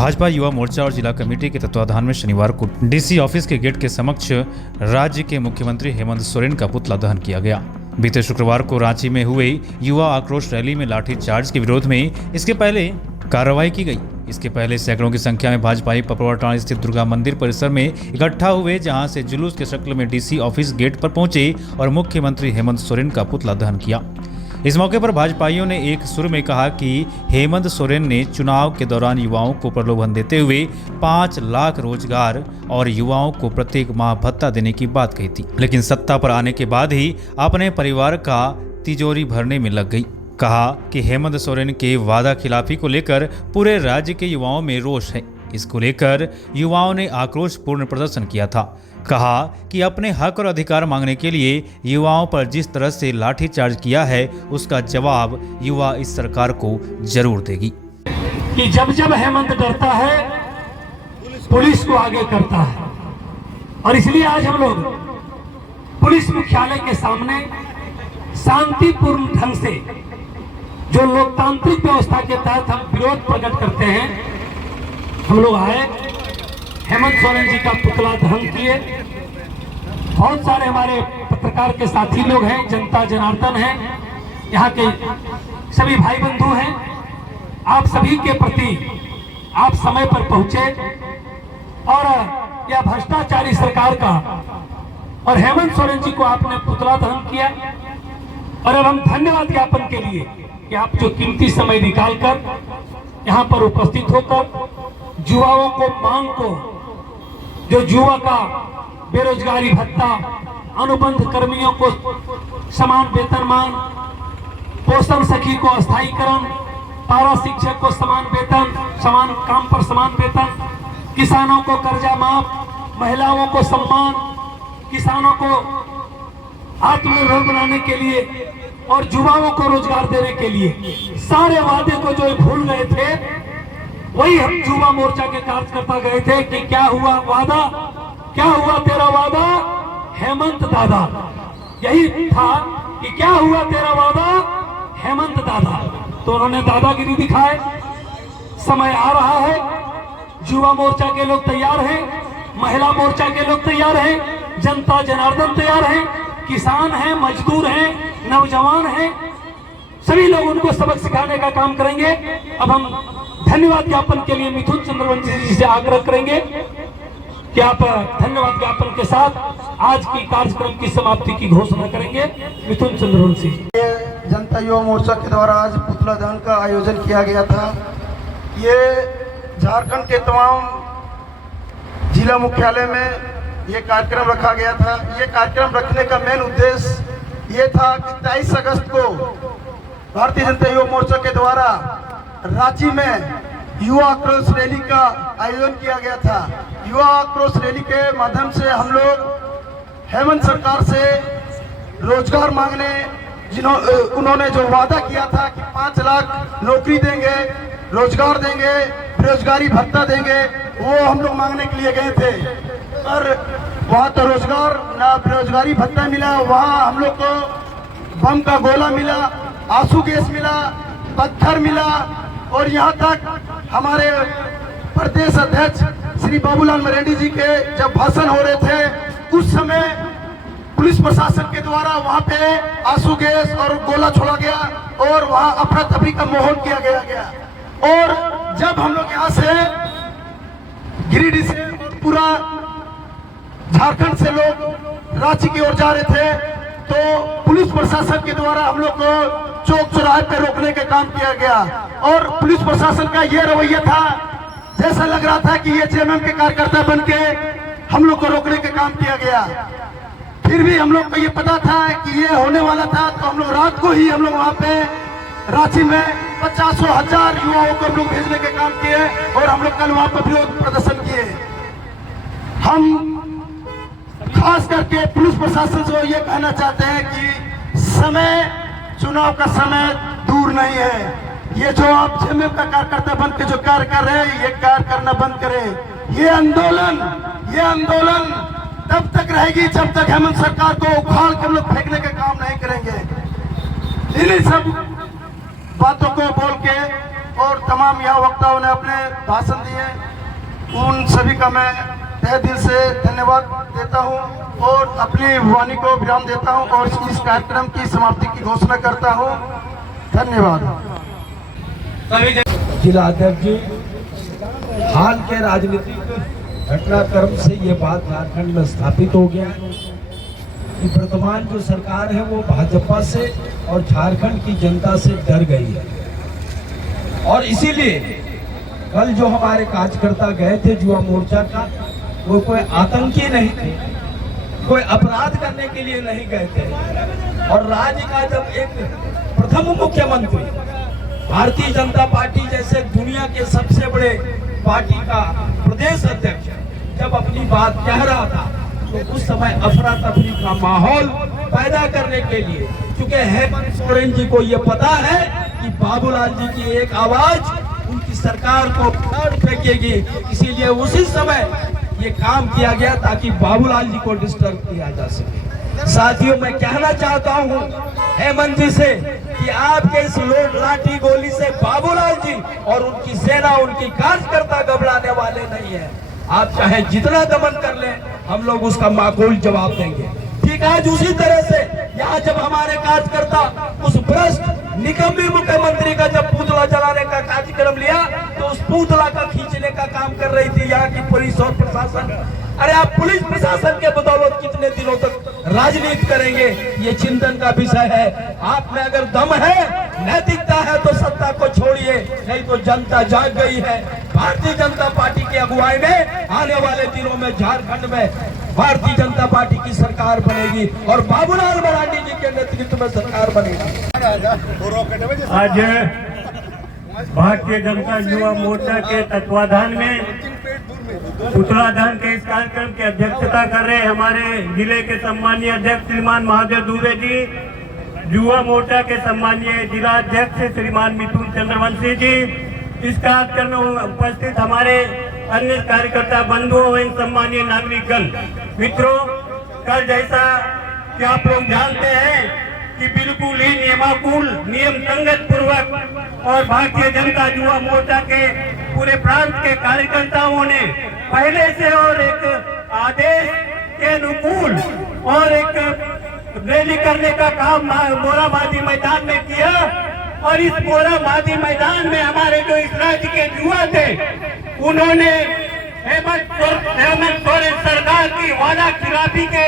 भाजपा युवा मोर्चा और जिला कमेटी के तत्वाधान में शनिवार को डीसी ऑफिस के गेट के समक्ष राज्य के मुख्यमंत्री हेमंत सोरेन का पुतला दहन किया गया। बीते शुक्रवार को रांची में हुए युवा आक्रोश रैली में लाठीचार्ज के विरोध में इसके पहले कार्रवाई की गई। इसके पहले सैकड़ों की संख्या में भाजपाई पपरवाटाण स्थित दुर्गा मंदिर परिसर में इकट्ठा हुए, जहां से जुलूस के शक्ल में डीसी ऑफिस गेट पर पहुंचे और मुख्यमंत्री हेमंत सोरेन का पुतला दहन किया। इस मौके पर भाजपाइयों ने एक सुर में कहा कि हेमंत सोरेन ने चुनाव के दौरान युवाओं को प्रलोभन देते हुए 5 लाख रोजगार और युवाओं को प्रत्येक माह भत्ता देने की बात कही थी, लेकिन सत्ता पर आने के बाद ही अपने परिवार का तिजोरी भरने में लग गई। कहा कि हेमंत सोरेन के वादा खिलाफी को लेकर पूरे राज्य के युवाओं में रोष है। इसको लेकर युवाओं ने आक्रोशपूर्ण प्रदर्शन किया था। कहा कि अपने हक और अधिकार मांगने के लिए युवाओं पर जिस तरह से लाठीचार्ज किया है, उसका जवाब युवा इस सरकार को जरूर देगी। कि जब जब हेमंत डरता है, पुलिस को आगे करता है, और इसलिए आज हम लोग पुलिस मुख्यालय के सामने शांतिपूर्ण ढंग से जो लोकतांत्रिक व्यवस्था के तहत हम विरोध प्रकट करते हैं, हम लोग आए, हेमंत सोरेन जी का पुतला दहन किए। बहुत सारे हमारे पत्रकार के साथी लोग हैं, जनता जनार्दन है, यहाँ के सभी भाई बंधु हैं। आप सभी के प्रति आप समय पर पहुंचे और यह भ्रष्टाचारी सरकार का और हेमंत सोरेन जी को आपने पुतला दहन किया। और अब हम धन्यवाद ज्ञापन के लिए कि आप जो कीमती समय निकालकर यहाँ पर उपस्थित होकर युवाओं को मांग को, जो युवा का बेरोजगारी भत्ता, अनुबंध कर्मियों को समान वेतनमान, पोषण सखी को अस्थायीकरण, पारा शिक्षक को समान वेतन, समान काम पर समान वेतन, किसानों को कर्जा माफ, महिलाओं को सम्मान, किसानों को आत्मनिर्भर बनाने के लिए और युवाओं को रोजगार देने के लिए सारे वादे को जो भूल गए थे, वही हम युवा मोर्चा के कार्यकर्ता गए थे कि क्या हुआ वादा, क्या हुआ तेरा वादा हेमंत दादा। यही था कि क्या हुआ तेरा वादा हेमंत दादा। तो उन्होंने दादागिरी दिखाए। समय आ रहा है, युवा मोर्चा के लोग तैयार हैं, महिला मोर्चा के लोग तैयार हैं, जनता जनार्दन तैयार है, किसान हैं, मजदूर हैं, नौजवान हैं, सभी लोग उनको सबक सिखाने का काम करेंगे। अब हम धन्यवाद ज्ञापन के लिए मिथुन चंद्रवंशी जी से आग्रह करेंगे कि आप धन्यवाद ज्ञापन के साथ आज की कार्यक्रम की समाप्ति की घोषणा करेंगे। मिथुन चंद्रवंशी। जनता युवा मोर्चा के द्वारा आज पुतला दहन का आयोजन किया गया था। ये झारखंड के तमाम जिला मुख्यालय में ये कार्यक्रम रखा गया था। ये कार्यक्रम रखने का मेन उद्देश्य ये था कि 23 अगस्त को भारतीय जनता युवा मोर्चा के द्वारा रांची में युवा आक्रोश रैली का आयोजन किया गया था। युवा आक्रोश रैली के माध्यम से हम लोग हेमंत सरकार से रोजगार मांगने, उन्होंने जो वादा किया था कि 5 लाख नौकरी देंगे, रोजगार देंगे, बेरोजगारी भत्ता देंगे, वो हम लोग मांगने के लिए गए थे। पर वहाँ तो रोजगार ना बेरोजगारी भत्ता मिला, वहाँ हम लोग को बम का गोला मिला, आंसू गैस मिला, पत्थर मिला। और यहाँ तक हमारे प्रदेश अध्यक्ष श्री बाबूलाल मरेंडी जी के जब भाषण हो रहे थे, उस समय पुलिस प्रशासन के द्वारा वहाँ पे आंसू गैस और गोला छोड़ा गया और वहाँ अफरा तफरी का माहौल किया गया। और जब हम लोग यहाँ से गिरिडीह से पूरा झारखंड से लोग रांची की ओर जा रहे थे, तो पुलिस प्रशासन के द्वारा हम लोग को चौक चौराहे पे रोकने का काम किया गया। और पुलिस प्रशासन का ये रवैया था, जैसा लग रहा था कि ये जेएमएम के कार्यकर्ता बन के हम लोग को रोकने का काम किया गया। फिर भी हम लोग को ये पता था कि ये होने वाला था, तो हम लोग रात को ही हम लोग वहाँ पे रांची में 50,000 युवाओं को हम लोग भेजने के काम किए और हम लोग कल वहाँ पर विरोध प्रदर्शन किए। हम खास करके पुलिस प्रशासन से ये कहना चाहते हैं कि समय, चुनाव का समय दूर नहीं है। ये जो आप जेएमएम का कार्यकर्ता बन के जो कार्य कर रहे हैं, ये कार्य करना बंद करें। ये आंदोलन तब तक रहेगी जब तक हेमंत सरकार को उखाड़ के हम लोग फेंकने का काम नहीं करेंगे। इन्हीं सब बातों को बोल के और तमाम यहाँ वक्ताओं ने अपने भाषण दिए, उन सभी का मैं तहे दिल से धन्यवाद देता हूँ और अपनी वाणी को विराम देता हूँ और इस कार्यक्रम की समाप्ति की घोषणा करता हूँ। धन्यवाद। जिला अध्यक्ष जी, हाल के राजनीतिक घटनाक्रम से ये बात झारखंड में स्थापित हो गया कि वर्तमान जो सरकार है वो भाजपा से और झारखंड की जनता से डर गई है। और इसीलिए कल जो हमारे कार्यकर्ता गए थे युवा मोर्चा का, वो कोई आतंकी नहीं थे, कोई अपराध करने के लिए नहीं गए थे। और राज्य का जब एक प्रथम मुख्यमंत्री भारतीय जनता पार्टी जैसे दुनिया के सबसे बड़े पार्टी का प्रदेश अध्यक्ष जब अपनी बात कह रहा था, तो उस समय अफरा तफरी का माहौल पैदा करने के लिए, क्योंकि हेमंत सोरेन जी को ये पता है कि बाबूलाल जी की एक आवाज उनकी सरकार को उखाड़ फेंकेगी, इसीलिए उसी समय ये काम किया गया ताकि बाबूलाल जी को डिस्टर्ब किया जा सके। साथियों, मैं कहना चाहता हूँ हेमंत जी से कि आपके इस लाठी गोली से बाबूलाल जी और उनकी सेना, उनकी कार्यकर्ता घबराने वाले नहीं है। आप चाहे जितना दमन कर लें, हम लोग उसका माकूल जवाब देंगे। ठीक, आज उसी तरह से यहाँ जब हमारे कार्यकर्ता उस भ्रष्ट निकम्मे मुख्यमंत्री का जब पुतला जलाने का कार्यक्रम लिया, तो उस पुतला का खींचने का काम कर रही थी यहाँ की पुलिस और प्रशासन। अरे आप पुलिस प्रशासन के बदौलत कितने दिनों तक राजनीति करेंगे, ये चिंतन का विषय है। आप में अगर दम है, नैतिकता है, तो सत्ता को छोड़िए, नहीं तो जनता जाग गई है। भारतीय जनता पार्टी की अगुवाई में आने वाले दिनों में झारखंड में भारतीय जनता पार्टी की सरकार बनेगी और बाबूलाल मरांडी जी के नेतृत्व में सरकार बनेगी। आज भारतीय जनता युवा मोर्चा के तत्वाधान में पुतला दहन के इस कार्यक्रम की अध्यक्षता कर रहे हमारे जिले के सम्मानीय अध्यक्ष श्रीमान महादेव दुबे जी, युवा मोर्चा के सम्मानीय जिला अध्यक्ष श्रीमान मिथुन चंद्रवंशी जी, इस कार्यक्रम में उपस्थित हमारे अन्य कार्यकर्ता बंधुओं एवं सम्मानीय नागरिकगण। मित्रों, कल जैसा कि आप लोग जानते हैं कि बिल्कुल ही नियमानुकूल, नियम संगत पूर्वक और भारतीय जनता युवा मोर्चा के पूरे प्रांत के कार्यकर्ताओं ने पहले से और एक आदेश के अनुकूल और एक रैली करने का काम मोराबादी मैदान में किया। और इस मोराबादी मैदान में हमारे जो इस राज्य के युवा थे, उन्होंने हेमंत सोरेन सरकार की वादा खिलाफी के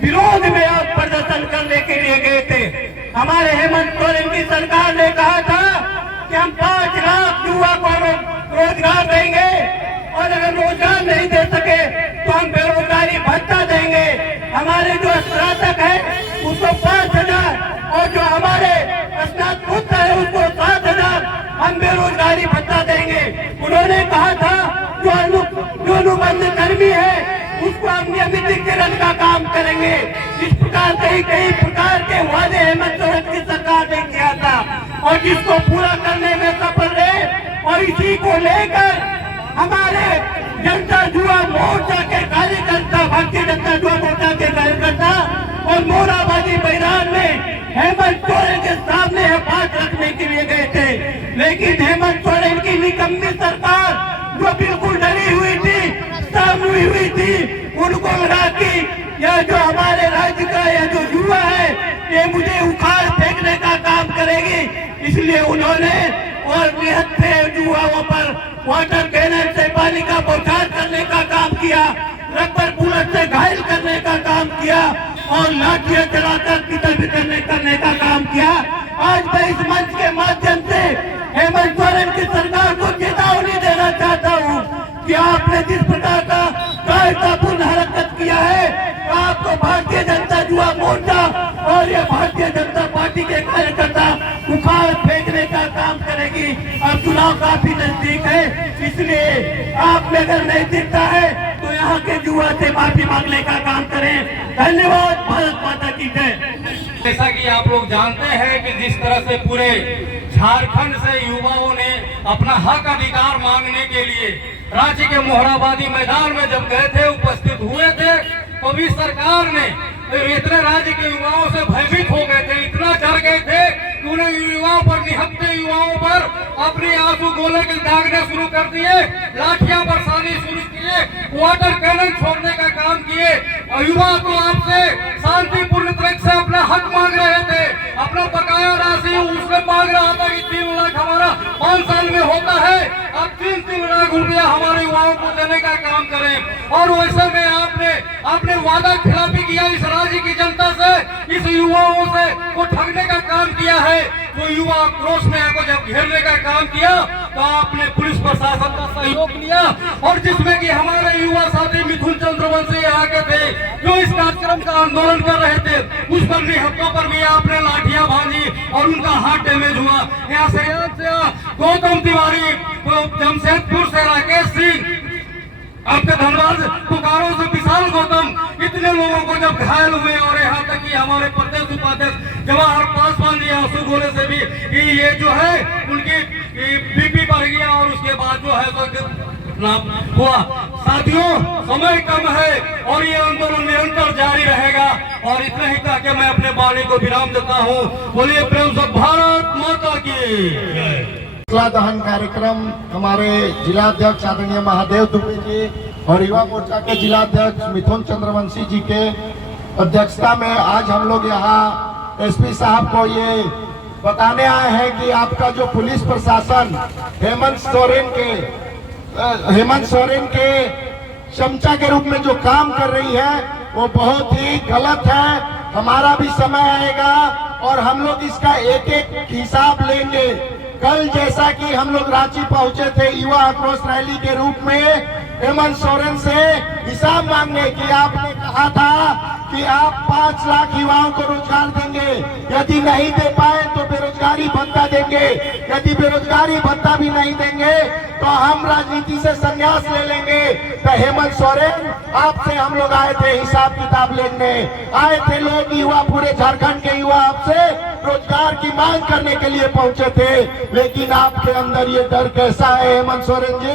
विरोध में आप प्रदर्शन करने के लिए गए थे। हमारे हेमंत सोरेन की सरकार ने कहा था कि हम 5 लाख युवा को रोजगार देंगे और अगर रोजगार नहीं दे सके तो हम बेरोजगारी भत्ता देंगे। हमारे जो स्नातक है उसको 5,000 और जो हमारे स्नातकोत्तर है उसको 7,000 हम बेरोजगारी भत्ता देंगे। उन्होंने कहा था जो अनुबंध कर्मी है उसको हम नियमितीकरण का काम करेंगे। इस प्रकार कई प्रकार के वादे हेमंत सोरेन की सरकार ने किया था और जिसको पूरा करने में सफल रहे। और इसी को लेकर हमारे जनता युवा मोर्चा के कार्यकर्ता, भारतीय जनता युवा मोर्चा के कार्यकर्ता और मोराबादी मैदान में हेमंत सोरेन के सामने बात रखने के लिए गए थे। लेकिन हेमंत सोरेन की निकम्मी सरकार जो बिल्कुल डरी हुई थी, सामूही हुई थी, उनको लगा कि यह जो हमारे राज्य का यह जो युवा है ये मुझे उखाड़ फेंकने का काम करेगी। इसलिए उन्होंने और निहत्थे युवाओं पर वाटर कैनन से पानी का बौछार करने का काम किया, रबर बुलेट से घायल करने का काम किया और लाठियां चलाकर कितल बितरने करने का काम किया। आज मैं इस मंच के माध्यम से हेमंत सोरेन की सरकार को चेतावनी देना चाहता हूँ कि आपने जिस प्रकार का कायरतापूर्ण हरकत किया है, आपको भारतीय जनता युवा मोर्चा और ये भारतीय जनता पार्टी के कार्यकर्ता उखाड़ फेंकने का काम करेगी। अब चुनाव काफी नजदीक है, इसलिए आप में अगर नहीं दिखता है तो यहाँ के युवा से माफी मांगने का काम करें। धन्यवाद। भारत माता की जय। जैसा कि आप लोग जानते हैं कि जिस तरह से पूरे झारखंड से युवाओं ने अपना हक अधिकार मांगने के लिए राज्य के मोहराबादी मैदान में जब गए थे, उपस्थित हुए थे, तो भी सरकार ने इतने राज्य के युवाओं से भयभीत हो गए थे, इतना डर गए थे कि उन्हें युवाओं पर, निहत्थे युवाओं पर अपने आंसू गोले के दागने शुरू कर दिए, लाठियां बरसाने शुरू किए, वाटर कैनन छोड़ने का काम किए। और युवा तो आपसे शांतिपूर्ण तरीके से अपना हक मांग रहे थे, अपना बकाया राशि उसने मांग रहा था कि 3 लाख हमारा 5 साल में होता है, अब 3-3 लाख रुपया हमारे युवाओं को देने का काम करें। और वैसे में आपने वादा खिलाफी किया इस राज्य की जनता से, इस युवाओं से को ठगने का काम किया है। तो युवा आक्रोश में आपको जब घेरने का काम किया तो आपने पुलिस प्रशासन का सहयोग लिया, और जिसमें कि हमारे युवा साथी मिथुन चंद्रवंशी यहाँ के थे जो इस कार्यक्रम का आंदोलन कर रहे थे, उस पर भी हाथों पर भी आपने लाठियां भांजी और उनका हाथ डैमेज हुआ। यहाँ से गौतम तिवारी, जमशेदपुर से राकेश सिंह, आपके धनबाद पुकारों से विशाल गौतम, इतने लोगों को जब घायल हुए, और यहाँ तक कि हमारे प्रदेश उपाध्यक्ष जवाहर पासवान जी आंसू गोले से भी ये जो है उनकी बीपी बढ़ गया, और उसके बाद जो है तो हुआ। साथियों, समय कम है और ये आंदोलन निरंतर जारी रहेगा। और इतना ही कह के मैं अपने वाणी को विराम देता हूँ। बोलिए प्रेम से भारत माता की। पुतला दहन कार्यक्रम हमारे जिलाध्यक्ष आदरणीय महादेव दुबे जी और युवा मोर्चा के जिलाध्यक्ष मिथुन चंद्रवंशी जी के अध्यक्षता में आज हम लोग यहाँ एसपी साहब को ये बताने आए हैं कि आपका जो पुलिस प्रशासन हेमंत सोरेन के चमचा के रूप में जो काम कर रही है वो बहुत ही गलत है। हमारा भी समय आएगा और हम लोग इसका एक हिसाब लेंगे। कल जैसा कि हम लोग रांची पहुंचे थे युवा आक्रोश रैली के रूप में हेमंत सोरेन से हिसाब मांगने की, आपने कहा था कि आप 5 लाख युवाओं को रोजगार देंगे, यदि नहीं दे पाए तो बेरोजगारी भत्ता देंगे, यदि बेरोजगारी भत्ता भी नहीं देंगे तो हम राजनीति से संन्यास ले लेंगे। तो हेमंत सोरेन, आपसे हम लोग आए थे हिसाब किताब लेने, आए थे लोग, युवा, पूरे झारखंड के युवा आपसे रोजगार की मांग करने के लिए पहुंचे थे। लेकिन आपके अंदर ये डर कैसा है हेमंत सोरेन जी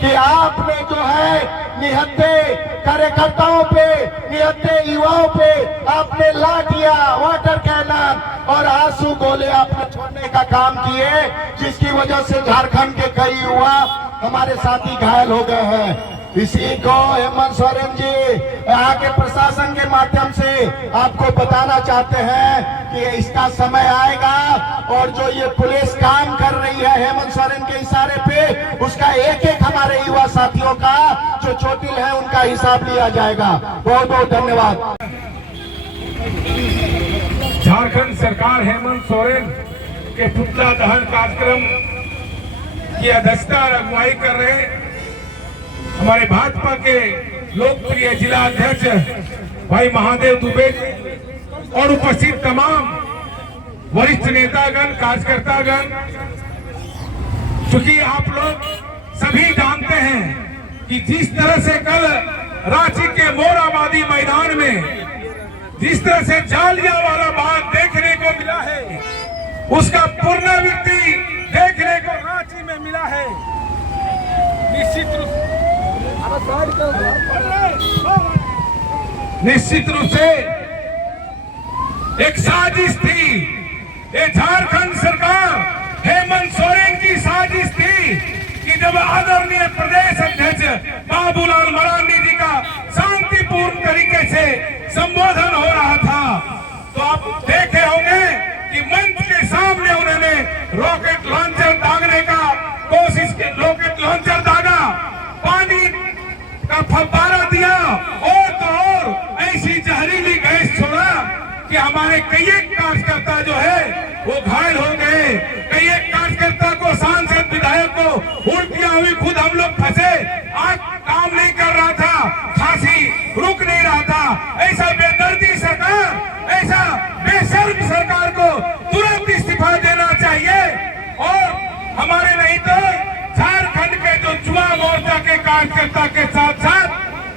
कि आपने जो है निहत्थे कार्यकर्ताओं पे, निहत्थे युवाओं पे आपने लाठियां, वाटर कैनन और आंसू गोले आपने छोड़ने का काम किए, जिसकी वजह से झारखंड के कई युवा हमारे साथी घायल हो गए हैं। इसी को हेमंत सोरेन जी यहाँ के प्रशासन के माध्यम से आपको बताना चाहते हैं कि इसका समय आएगा और जो ये पुलिस काम कर रही है हेमंत सोरेन के इशारे पे, उसका एक हमारे युवा साथियों का जो चोटिल है उनका हिसाब लिया जाएगा। बहुत बहुत धन्यवाद। झारखंड सरकार हेमंत सोरेन के पुतला दहन कार्यक्रम की अध्यक्षता और अगुवाई कर रहे हमारे भाजपा के लोकप्रिय जिला अध्यक्ष भाई महादेव दुबे और उपस्थित तमाम वरिष्ठ नेतागण, कार्यकर्तागण, क्योंकि आप लोग सभी जानते हैं कि जिस तरह से कल रांची के मोरहाबादी मैदान में जिस तरह से जालियांवाला बाग देखने को मिला है, उसका पुनरावृत्ति देखने को रांची में मिला है। निश्चित रूप से एक साजिश थी, ये झारखंड सरकार हेमंत सोरेन की साजिश थी कि जब आदरणीय प्रदेश अध्यक्ष बाबूलाल मरांडी जी का शांतिपूर्ण तरीके से संबोधन हो रहा था तो आप देखे होंगे कि मंच के सामने उन्होंने रॉकेट लॉन्चर दागने का कोशिश की, रॉकेट लॉन्चर दागा, पानी का फव्वारा दिया और तो और ऐसी जहरीली गैस छोड़ा कि हमारे कई एक कार्यकर्ता जो है वो घायल हो गए। कई एक कार्यकर्ता को, सांसद विधायक को उल्टियां हुई, खुद हम लोग फंसे, आग काम नहीं कर रहा था, खांसी रुक नहीं रहा था। ऐसा बेदर्दी सरकार, ऐसा बेशर्म सरकार को तुरंत इस्तीफा देना चाहिए। और हमारे नहीं तो झारखंड के जो युवा मोर्चा के कार्यकर्ता के साथ साथ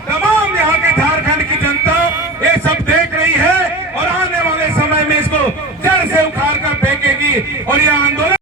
तमाम यहाँ के झारखंड की जनता ये सब देख रही है और आने वाले समय में इसको जड़ से उखाड़ कर फेंकेगी और ये आंदोलन